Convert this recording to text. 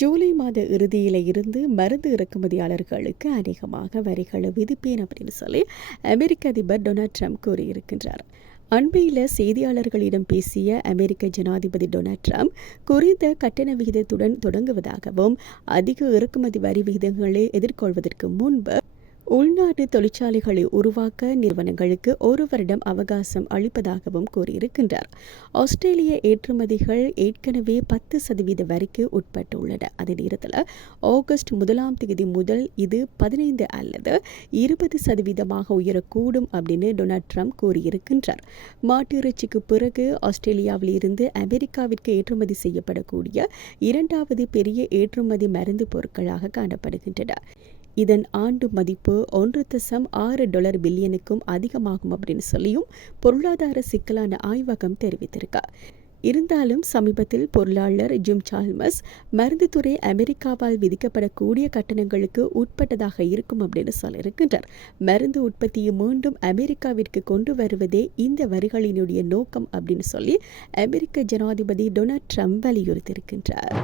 ஜூலை மாத இறுதியில இருந்து மருந்து இறக்குமதியாளர்களுக்கு அநேகமாக வரிகளை விதிப்பேன் அப்படின்னு சொல்லி அமெரிக்க அதிபர் டொனால்ட் ட்ரம்ப் கூறியிருக்கின்றார். அண்மையில் செய்தியாளர்களிடம் பேசிய அமெரிக்க ஜனாதிபதி டொனால்ட் ட்ரம்ப் குறைந்த கட்டண விகிதத்துடன் தொடங்குவதாகவும் அதிக இறக்குமதி வரி விகிதங்களை எதிர்கொள்வதற்கு முன்பு உள்நாட்டு தொழிற்சாலைகளை உருவாக்க நிறுவனங்களுக்கு 1 வருடம் அவகாசம் அளிப்பதாகவும் கூறியிருக்கின்றார். ஆஸ்திரேலிய ஏற்றுமதிகள் ஏற்கனவே 10% வரிக்கு உட்பட்டுள்ளன. அதே நேரத்தில் ஆகஸ்ட் 1ஆம் தேதி முதல் இது 15 அல்லது 20% உயரக்கூடும் அப்படின்னு டொனால்ட் ட்ரம்ப் கூறியிருக்கின்றார். மாட்டு இறைச்சிக்கு பிறகு ஆஸ்திரேலியாவில் இருந்து அமெரிக்காவிற்கு ஏற்றுமதி செய்யப்படக்கூடிய 2வது பெரிய ஏற்றுமதி மருந்து பொருட்களாக காணப்படுகின்றன. இதன் ஆண்டு மதிப்பு $1.6 பில்லியனுக்கும் அதிகமாகும் அப்படின்னு சொல்லியும் பொருளாதார சிக்கலான ஆய்வகம் தெரிவித்திருக்கார். இருந்தாலும் சமீபத்தில் பொருளாளர் ஜிம் சால்மர்ஸ் மருந்துத்துறை அமெரிக்காவால் விதிக்கப்படக்கூடிய கட்டணங்களுக்கு உட்பட்டதாக இருக்கும் அப்படின்னு சொல்லியிருக்கின்றார். மருந்து உற்பத்தியை மீண்டும் அமெரிக்காவிற்கு கொண்டு வருவதே இந்த வரிகளினுடைய நோக்கம் அப்படின்னு சொல்லி அமெரிக்க ஜனாதிபதி டொனால்ட் ட்ரம்ப் வலியுறுத்தியிருக்கின்றார்.